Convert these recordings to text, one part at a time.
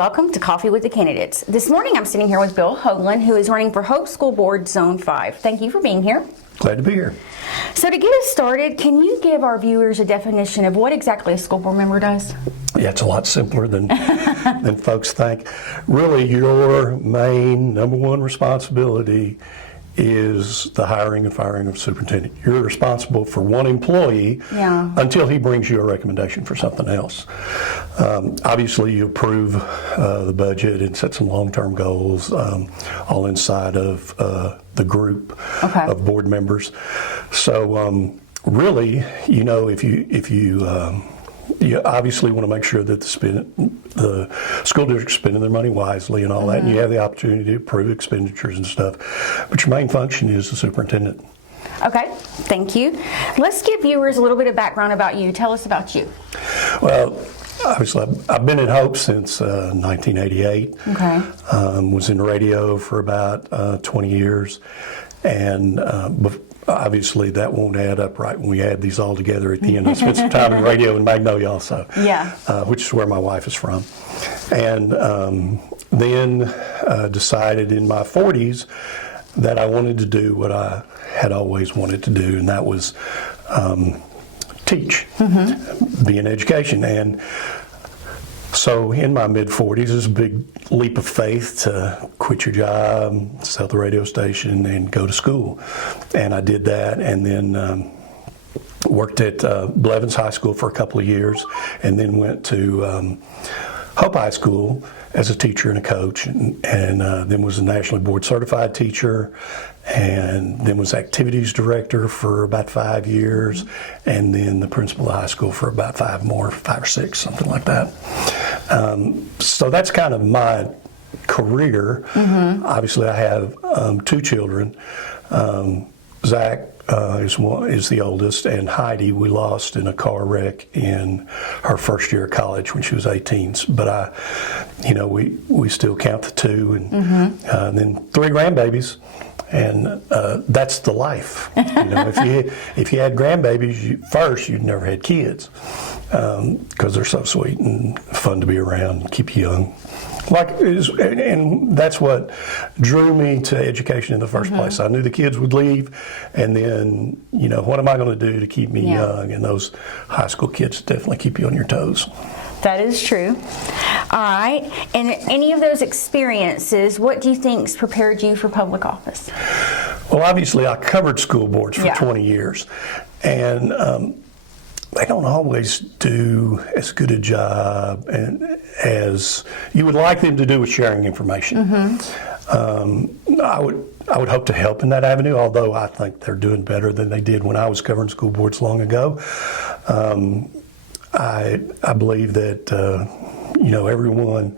welcome to Coffee with the Candidates. This morning I'm sitting here with Bill Hoglund, who is running for Hope School Board Zone 5. Thank you for being here. Glad to be here. So to get us started, can you give our viewers a definition of what exactly a school board member does? Yeah, it's a lot simpler than than folks think. Really, your main number one responsibility is the hiring and firing of superintendent. You're responsible for one employee until he brings you a recommendation for something else. Obviously, you approve the budget and set some long-term goals, all inside of the group of board members. So really, you know, if you obviously want to make sure that the school district's spending their money wisely and all that, and you have the opportunity to approve expenditures and stuff. But your main function is the superintendent. Okay, thank you. Let's give viewers a little bit of background about you. Tell us about you. Well, obviously, I've been at Hope since 1988. Okay. Was in radio for about 20 years, and obviously that won't add up right when we add these all together at the end. I spent some time in radio in Magnolia also, which is where my wife is from. And then decided in my 40s that I wanted to do what I had always wanted to do, and that was teach, be in education. And so in my mid-40s, it was a big leap of faith to quit your job, sell the radio station, and go to school. And I did that, and then worked at Blevins High School for a couple of years, and then went to Hope High School as a teacher and a coach, and then was a nationally board certified teacher, and then was activities director for about 5 years, and then the principal of high school for about 5 or 6, something like that. So that's kind of my career. Obviously, I have 2 children. Zach is the oldest, and Heidi we lost in a car wreck in her first year of college when she was 18. But we still count the 2, and then 3 grandbabies, and that's the life. You know, if you had grandbabies first, you'd never had kids because they're so sweet and fun to be around and keep you young. And that's what drew me to education in the first place. I knew the kids would leave, and then, you know, what am I going to do to keep me young? And those high school kids definitely keep you on your toes. That is true. All right. And any of those experiences, what do you think's prepared you for public office? Well, obviously, I covered school boards for 20 years, and they don't always do as good a job as you would like them to do with sharing information. I would hope to help in that avenue, although I think they're doing better than they did when I was covering school boards long ago. I believe that everyone,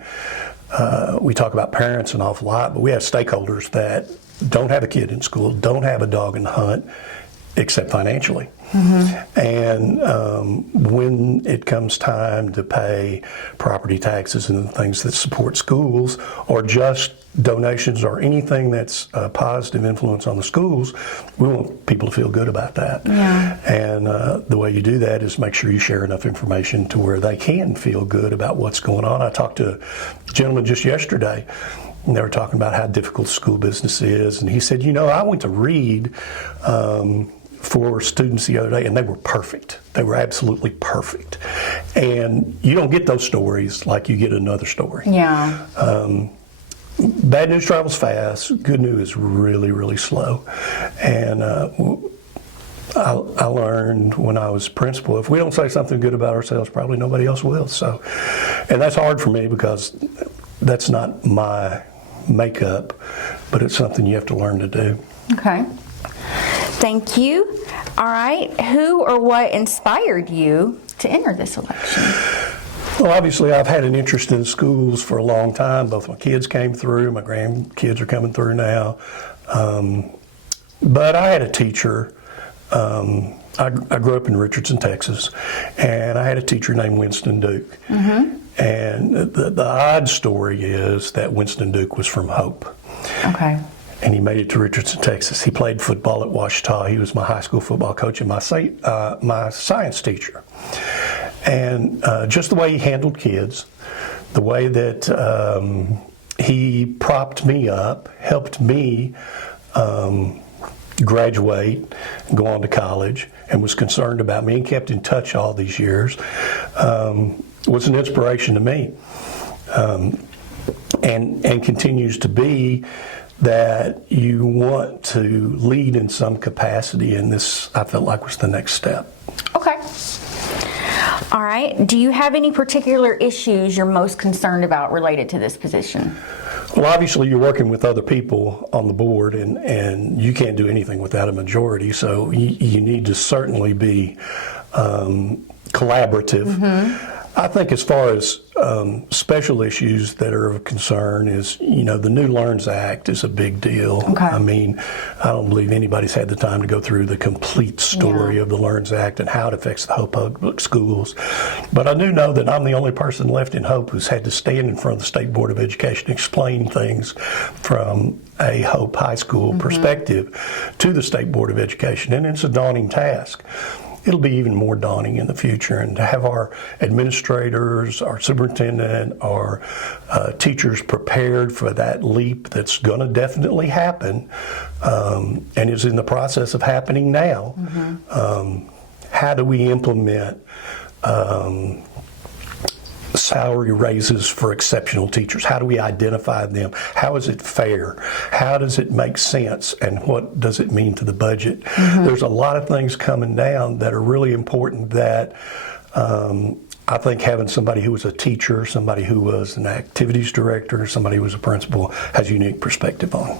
we talk about parents an awful lot, but we have stakeholders that don't have a kid in school, don't have a dog in the hunt, except financially. And when it comes time to pay property taxes and the things that support schools, or just donations or anything that's a positive influence on the schools, we want people to feel good about that. And the way you do that is make sure you share enough information to where they can feel good about what's going on. I talked to a gentleman just yesterday, and they were talking about how difficult school business is, and he said, you know, I went to read for students the other day, and they were perfect. They were absolutely perfect. And you don't get those stories like you get another story. Bad news travels fast. Good news is really, really slow. And I learned when I was principal, if we don't say something good about ourselves, probably nobody else will. So, and that's hard for me because that's not my makeup, but it's something you have to learn to do. Okay. Thank you. All right. Who or what inspired you to enter this election? Well, obviously, I've had an interest in schools for a long time. Both my kids came through, my grandkids are coming through now. But I had a teacher. I grew up in Richardson, Texas, and I had a teacher named Winston Duke. And the odd story is that Winston Duke was from Hope. Okay. And he made it to Richardson, Texas. He played football at Ouachita. He was my high school football coach and my science teacher. And just the way he handled kids, the way that he propped me up, helped me graduate, go on to college, and was concerned about me and kept in touch all these years, was an inspiration to me, and continues to be. That you want to lead in some capacity, and this I felt like was the next step. Okay. All right. Do you have any particular issues you're most concerned about related to this position? Well, obviously you're working with other people on the board, and you can't do anything without a majority, so you need to certainly be collaborative. Mm-hmm. I think as far as special issues that are of concern is, the New Learns Act is a big deal. Okay. I mean, I don't believe anybody's had the time to go through the complete story of the Learns Act and how it affects the Hope Public Schools. But I do know that I'm the only person left in Hope who's had to stand in front of the State Board of Education and explain things from a Hope High School perspective to the State Board of Education, and it's a daunting task. It'll be even more daunting in the future, and to have our administrators, our superintendent, our teachers prepared for that leap that's going to definitely happen, and is in the process of happening now. Mm-hmm. How do we implement salary raises for exceptional teachers? How do we identify them? How is it fair? How does it make sense? And what does it mean to the budget? Mm-hmm. There's a lot of things coming down that are really important that I think having somebody who was a teacher, somebody who was an activities director, somebody who was a principal has a unique perspective on.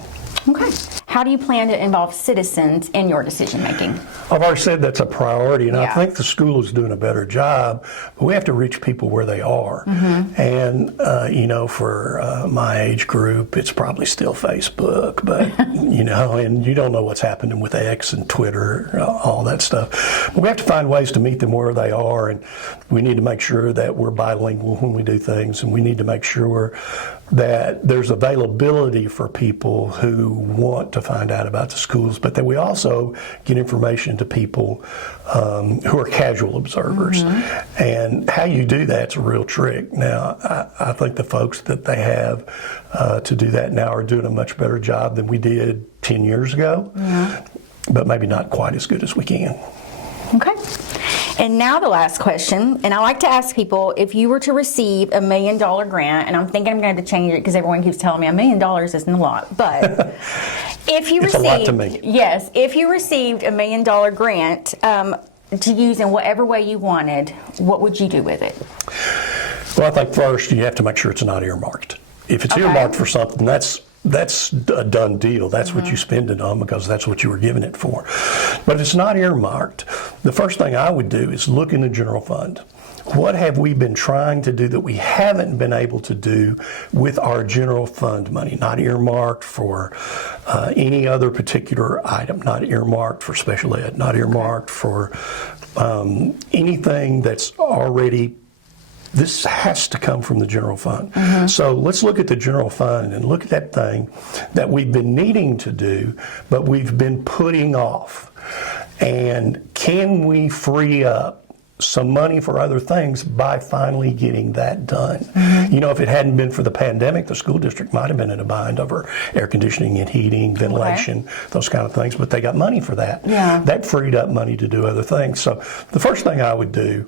Okay. How do you plan to involve citizens in your decision making? I've already said that's a priority, and Yeah. I think the school is doing a better job, but we have to reach people where they are. Mm-hmm. And, for my age group, it's probably still Facebook, but, and you don't know what's happening with X and Twitter, all that stuff. But we have to find ways to meet them where they are, and we need to make sure that we're bilingual when we do things, and we need to make sure that there's availability for people who want to find out about the schools, but that we also get information to people who are casual observers. Mm-hmm. And how you do that's a real trick. Now, I think the folks that they have to do that now are doing a much better job than we did 10 years ago, but maybe not quite as good as we can. Okay. And now the last question, and I like to ask people, if you were to receive $1 million grant, and I'm thinking I'm going to have to change it because everyone keeps telling me $1 million isn't a lot, but if you it's a lot to me. Yes, if you received $1 million grant to use in whatever way you wanted, what would you do with it? Well, I think first you have to make sure it's not earmarked. If it's earmarked for something, that's a done deal. That's what you spend it on because that's what you were giving it for. But if it's not earmarked, the first thing I would do is look in the general fund. What have we been trying to do that we haven't been able to do with our general fund money? Not earmarked for any other particular item, not earmarked for special ed, not earmarked for anything that's already. This has to come from the general fund. Mm-hmm. So let's look at the general fund and look at that thing that we've been needing to do, but we've been putting off. And can we free up some money for other things by finally getting that done? Mm-hmm. If it hadn't been for the pandemic, the school district might have been in a bind over air conditioning and heating, ventilation, those kind of things, but they got money for that. Yeah. That freed up money to do other things. So the first thing I would do,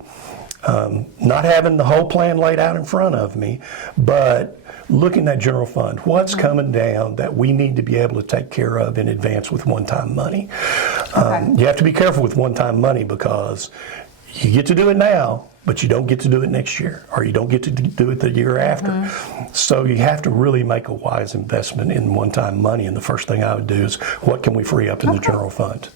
not having the whole plan laid out in front of me, but looking at general fund, what's coming down that we need to be able to take care of in advance with one-time money. You have to be careful with one-time money because you get to do it now, but you don't get to do it next year, or you don't get to do it the year after. So you have to really make a wise investment in one-time money, and the first thing I would do is what can we free up in the general fund?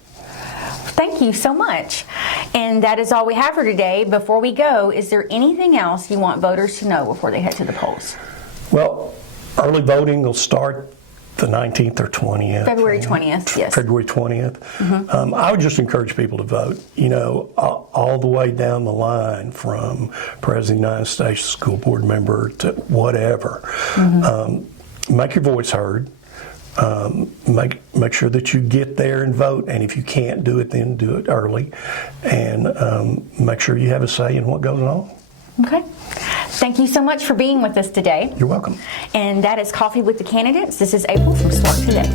Thank you so much. And that is all we have for today. Before we go, is there anything else you want voters to know before they head to the polls? Well, early voting will start the 19th or 20th. February 20th, yes. February 20th. Mm-hmm. I would just encourage people to vote, all the way down the line from President of the United States, school board member to whatever. Mm-hmm. Make your voice heard. Make sure that you get there and vote, and if you can't do it, then do it early, and make sure you have a say in what goes on. Okay. Thank you so much for being with us today. You're welcome. And that is Coffee with the Candidates. This is April from Spark Today.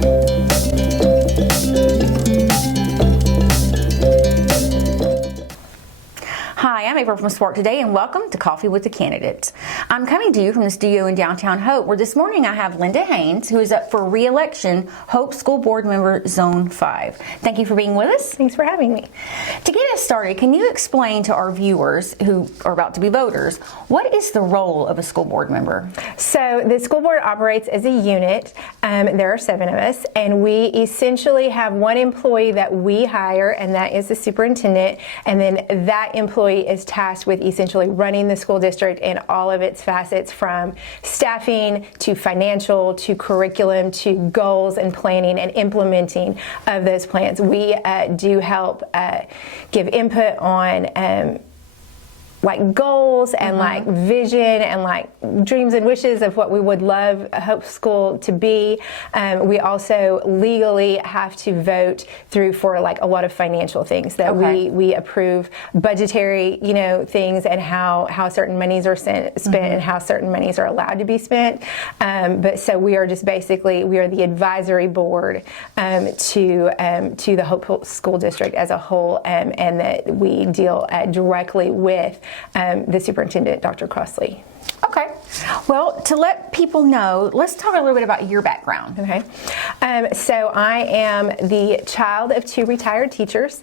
Hi, I'm April from Spark Today, and welcome to Coffee with the Candidates. I'm coming to you from the studio in downtown Hope, where this morning I have Linda Haynes, who is up for re-election, Hope School Board Member Zone 5. Thank you for being with us. Thanks for having me. To get us started, can you explain to our viewers who are about to be voters, what is the role of a school board member? So the school board operates as a unit. There are 7 of us, and we essentially have one employee that we hire, and that is the superintendent, and then that employee is tasked with essentially running the school district in all of its facets, from staffing to financial to curriculum to goals and planning and implementing of those plans. We do help give input on like goals and like vision and like dreams and wishes of what we would love Hope School to be. We also legally have to vote through for like a lot of financial things that we approve budgetary, things, and how certain monies are spent and how certain monies are allowed to be spent. But so we are just basically, we are the advisory board to the Hope School District as a whole, and that we deal directly with the superintendent, Dr. Crossley. Okay. Well, to let people know, let's talk a little bit about your background. Okay. So I am the child of 2 retired teachers.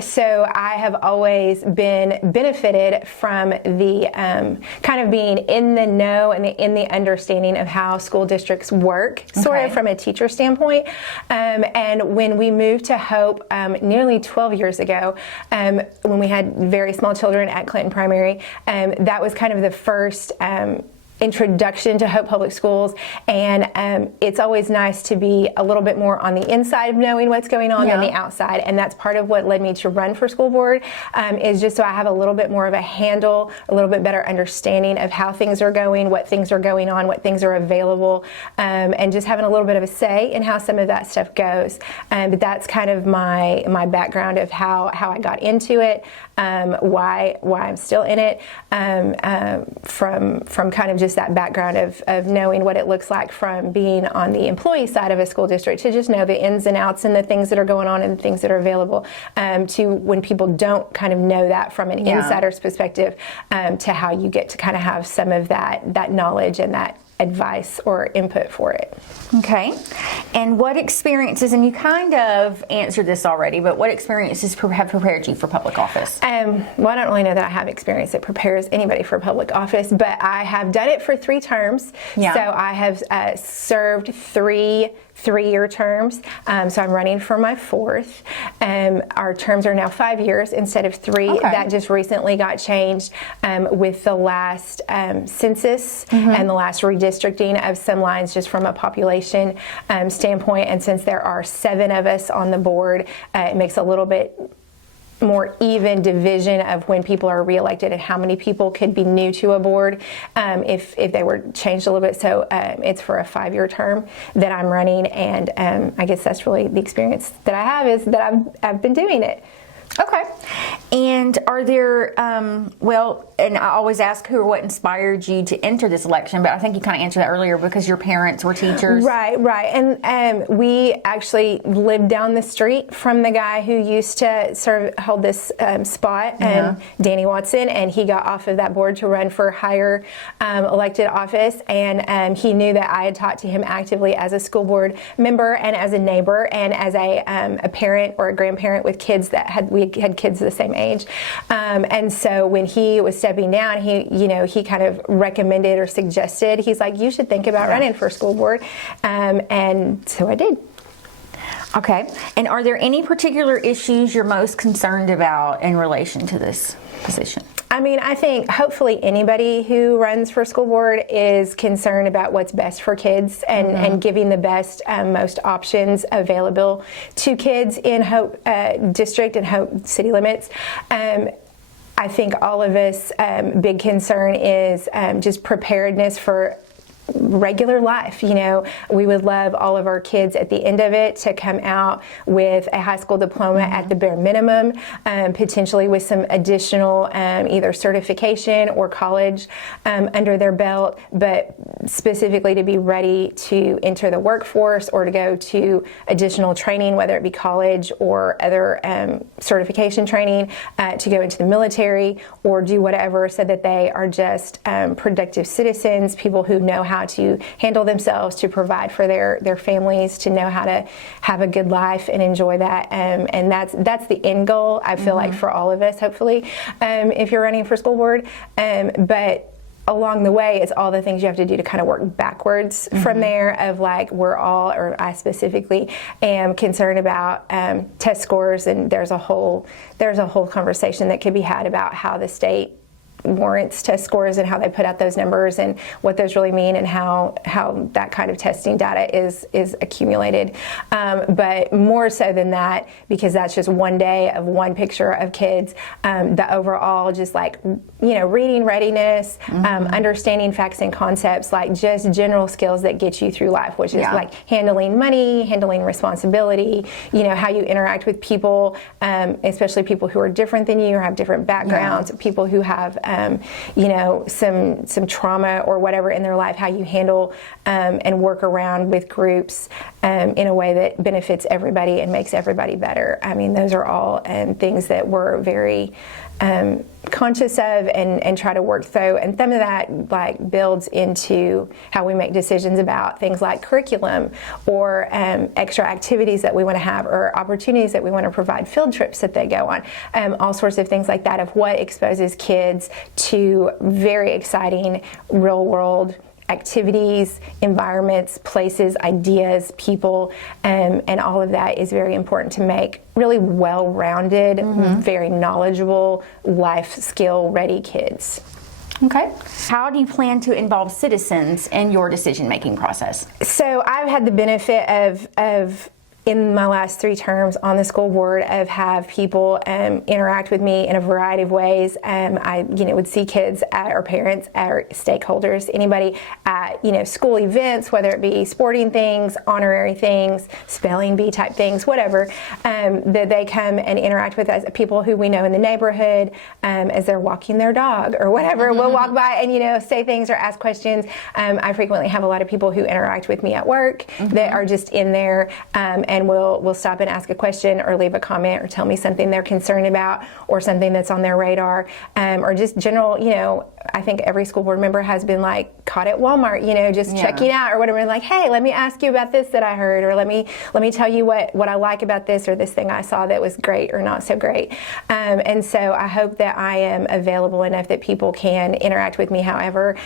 So I have always been benefited from the kind of being in the know and in the understanding of how school districts work, sort of from a teacher standpoint. And when we moved to Hope nearly 12 years ago, when we had very small children at Clinton Primary, that was kind of the first introduction to Hope Public Schools, and it's always nice to be a little bit more on the inside of knowing what's going on than the outside, and that's part of what led me to run for school board, is just so I have a little bit more of a handle, a little bit better understanding of how things are going, what things are going on, what things are available, and just having a little bit of a say in how some of that stuff goes. But that's kind of my background of how I got into it, why I'm still in it, from kind of just that background of knowing what it looks like from being on the employee side of a school district, to just know the ins and outs and the things that are going on and the things that are available, to when people don't kind of know that from an insider's perspective, to how you get to kind of have some of that knowledge and that advice or input for it. Okay. And what experiences, and you kind of answered this already, but what experiences have prepared you for public office? Well, I don't really know that I have experience that prepares anybody for public office, but I have done it for 3 terms. Yeah. So I have served 3 3-year terms. So I'm running for my 4th. Our terms are now 5 years instead of 3. Okay. That just recently got changed with the last census and the last redistricting of some lines, just from a population standpoint. And since there are 7 of us on the board, it makes a little bit more even division of when people are reelected and how many people could be new to a board if they were changed a little bit. So it's for a 5-year term that I'm running, and I guess that's really the experience that I have, is that I've been doing it. Okay. And are there, and I always ask who or what inspired you to enter this election, but I think you kind of answered that earlier, because your parents were teachers. Right. And we actually lived down the street from the guy who used to hold this spot, Danny Watson, and he got off of that board to run for higher elected office, and he knew that I had talked to him actively as a school board member and as a neighbor and as a parent or a grandparent with kids that we had kids the same age, and so when he was stepping down, he kind of recommended or suggested, he's like, you should think about running for school board, and so I did. Okay. And are there any particular issues you're most concerned about in relation to this position? I mean, I think hopefully anybody who runs for school board is concerned about what's best for kids and giving the best, most options available to kids in Hope District and Hope city limits. I think all of us, big concern is just preparedness for regular life. We would love all of our kids at the end of it to come out with a high school diploma at the bare minimum, potentially with some additional either certification or college under their belt, but specifically to be ready to enter the workforce or to go to additional training, whether it be college or other certification training, to go into the military or do whatever, so that they are just productive citizens, people who know how to handle themselves, to provide for their families, to know how to have a good life and enjoy that. And that's the end goal, I feel like, for all of us, hopefully, if you're running for school board. But along the way, it's all the things you have to do to kind of work backwards from there, of like, we're all, or I specifically am concerned about test scores, and there's a whole conversation that could be had about how the state warrants test scores and how they put out those numbers and what those really mean, and how that kind of testing data is accumulated. But more so than that, because that's just one day of one picture of kids, the overall just like, reading readiness, understanding facts and concepts, like just general skills that get you through life, which is like handling money, handling responsibility, how you interact with people, especially people who are different than you or have different backgrounds, people who have some trauma or whatever in their life, how you handle and work around with groups in a way that benefits everybody and makes everybody better. I mean, those are all things that we're very conscious of and try to work through, and some of that like builds into how we make decisions about things like curriculum or extra activities that we want to have, or opportunities that we want to provide, field trips that they go on, all sorts of things like that, of what exposes kids to very exciting real world activities, environments, places, ideas, people, and all of that is very important to make really well-rounded, very knowledgeable, life skill ready kids. Okay. How do you plan to involve citizens in your decision-making process? So I've had the benefit of in my last 3 terms on the school board, of have people interact with me in a variety of ways. I would see kids or parents or stakeholders, anybody at school events, whether it be sporting things, honorary things, spelling bee type things, whatever, that they come and interact with us, people who we know in the neighborhood, as they're walking their dog or whatever. We'll walk by and say things or ask questions. I frequently have a lot of people who interact with me at work that are just in there, and will stop and ask a question or leave a comment or tell me something they're concerned about or something that's on their radar, or just general, I think every school board member has been like caught at Walmart, just checking out or whatever, and like, hey, let me ask you about this that I heard, or let me tell you what I like about this, or this thing I saw that was great or not so great. And so I hope that I am available enough that people can interact with me. However,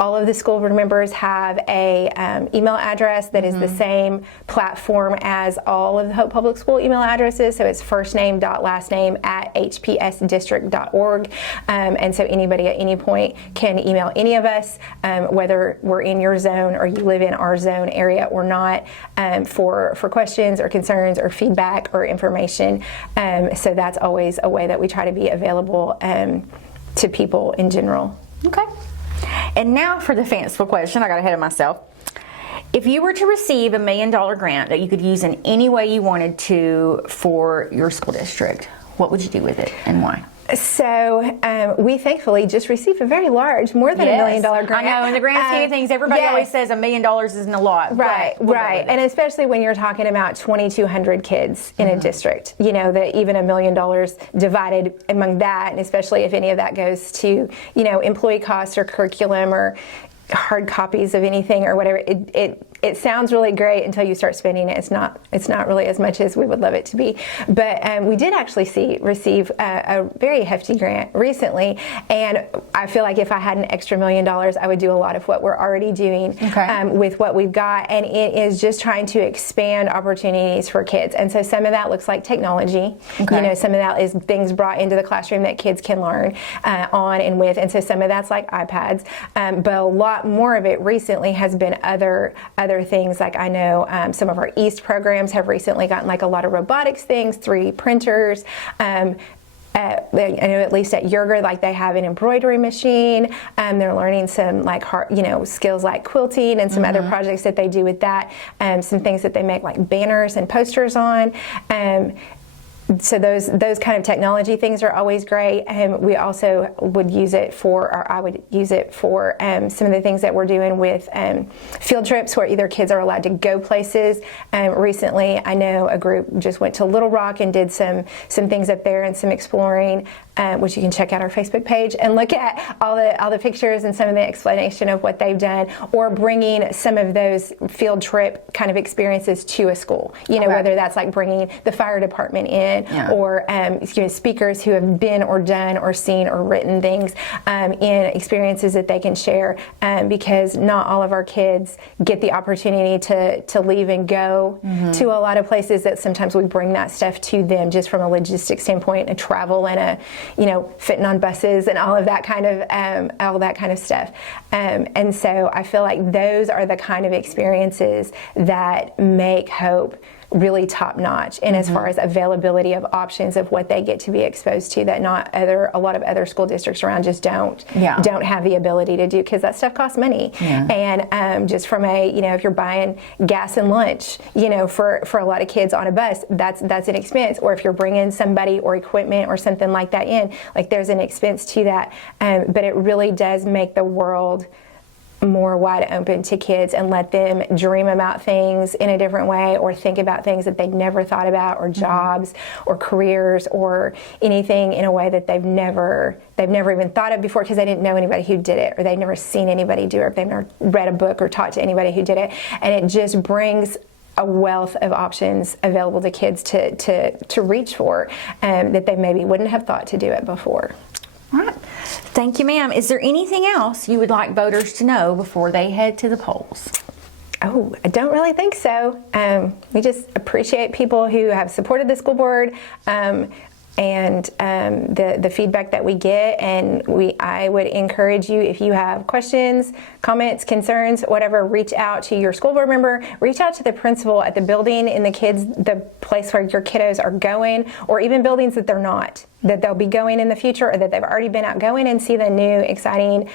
all of the school board members have a email address that is the same platform as all of the Hope Public School email addresses. So it's firstname.lastname@hpsdistrict.org. And so anybody at any point can email any of us, whether we're in your zone or you live in our zone area or not, for questions or concerns or feedback or information. So that's always a way that we try to be available to people in general. Okay. And now for the fanciful question. I got ahead of myself. If you were to receive $1 million grant that you could use in any way you wanted to for your school district, what would you do with it and why? So we thankfully just received a very large, more than $1 million grant. I know, in the grand scheme of things, everybody always says $1 million isn't a lot. Right, right. And especially when you're talking about 2,200 kids in a district, that even $1 million divided among that, and especially if any of that goes to, employee costs or curriculum or hard copies of anything or whatever, it sounds really great until you start spending it. It's not really as much as we would love it to be. But we did actually receive a very hefty grant recently, and I feel like if I had an extra $1 million, I would do a lot of what we're already doing with what we've got, and it is just trying to expand opportunities for kids. And so some of that looks like technology. Some of that is things brought into the classroom that kids can learn on and with, and so some of that's like iPads, but a lot more of it recently has been other things. Like I know some of our East programs have recently gotten like a lot of robotics things, 3D printers, I know at least at your grade, like they have an embroidery machine. They're learning some like skills like quilting and some other projects that they do with that. Some things that they make like banners and posters on. So those kind of technology things are always great. We also would use it for, or I would use it for some of the things that we're doing with field trips where either kids are allowed to go places. Recently, I know a group just went to Little Rock and did some things up there and some exploring, which you can check out our Facebook page and look at all the pictures and some of the explanation of what they've done, or bringing some of those field trip kind of experiences to a school. Whether that's like bringing the fire department in. Yeah. Or speakers who have been or done or seen or written things in experiences that they can share, because not all of our kids get the opportunity to leave and go to a lot of places that sometimes we bring that stuff to them just from a logistics standpoint, and travel and fitting on buses and all of that kind of stuff. And so I feel like those are the kind of experiences that make Hope really top notch, and as far as availability of options of what they get to be exposed to, that a lot of other school districts around just don't have the ability to do, because that stuff costs money. And just from if you're buying gas and lunch, for a lot of kids on a bus, that's an expense. Or if you're bringing somebody or equipment or something like that in, like there's an expense to that. But it really does make the world more wide open to kids and let them dream about things in a different way, or think about things that they'd never thought about, or jobs or careers or anything in a way that they've never even thought of before, because they didn't know anybody who did it, or they've never seen anybody do it, or they've never read a book or talked to anybody who did it. And it just brings a wealth of options available to kids to reach for, that they maybe wouldn't have thought to do it before. All right. Thank you, ma'am. Is there anything else you would like voters to know before they head to the polls? Oh, I don't really think so. We just appreciate people who have supported the school board, and the feedback that we get. And I would encourage you, if you have questions, comments, concerns, whatever, reach out to your school board member, reach out to the principal at the building in the place where your kiddos are going, or even buildings that they're not, that they'll be going in the future, or that they've already been out, going and see the new, exciting,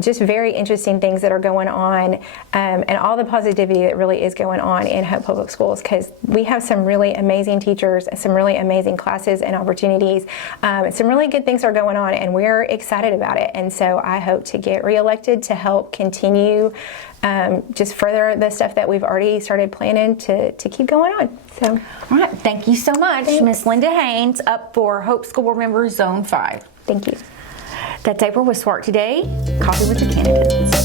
just very interesting things that are going on, and all the positivity that really is going on in Hope Public Schools, because we have some really amazing teachers and some really amazing classes and opportunities. Some really good things are going on, and we're excited about it. And so I hope to get reelected to help continue just further the stuff that we've already started planning to keep going on. So, all right, thank you so much, Miss Linda Haynes, up for Hope School Board Member Zone 5. Thank you. That's April with Spark Today, Coffee with the Candidates.